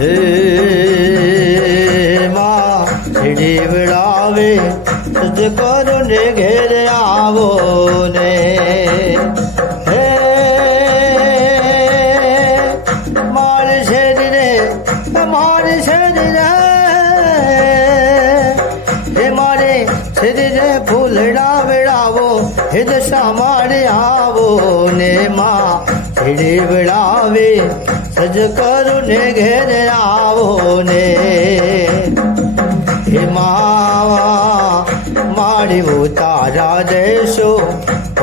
હે માં સીડી વડાવે સજ કરો ને ઘેર આવો ને હે મારે શેરી રે મારે શેરી રે હે મારે શેરી રે ફૂલડા વેડાવો હે દશા મારે આવો ને માં સીડી વડાવે સજ કરો ને ઘેર આવો ને હે મારી ઉતારા દેશો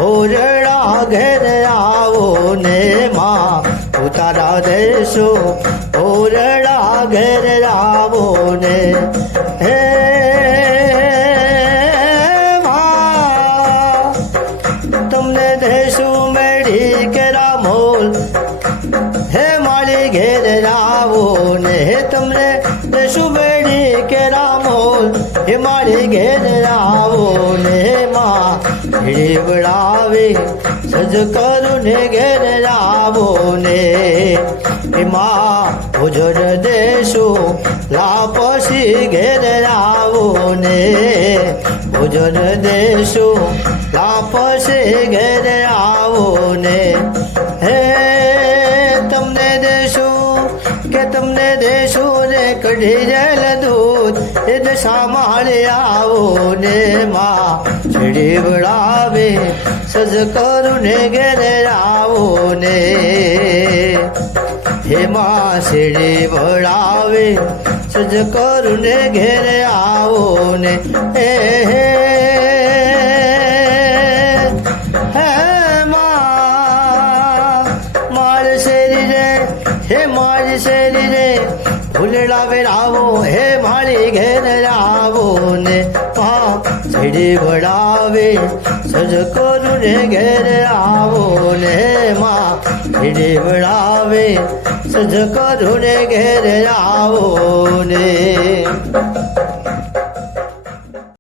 ઓરડા ઘેર આવો ને માં ઉતારા દેશો ઓરડા ઘેર આવો ને હે તમને દેશું મેળી કેરા મોલ હે મારી ઘેર આવો ને હે તમને દેશું મેળી કેરા મોલ હે મારી ઘેર આવો ને માં વડાવે સજ કરું ને ઘેર આવો ને માં ભોજન દેશું લાપસી ઘેર આવો ને ભોજન દેશું લાપસી ઘેર આવો ને હે તમને દેશું કે તમને દેશું રે કઢી જેલ દૂધ એ દશા માળે આવો ને માં સીડી વડાવે સજ કરું ને ઘેર આવો ને હે માં સીડી વડાવે સજ કરું ને ઘેર આવો ને હે મારી શેરી રે હે મારી શેરી રે ફૂલડા વેરાવો હે મારી ઘેર આવો ને સીડી વડાવે સજ કરું ને ઘેર આવો ને માં સીડી વડાવે સજ કરું ને ઘેર આવો ને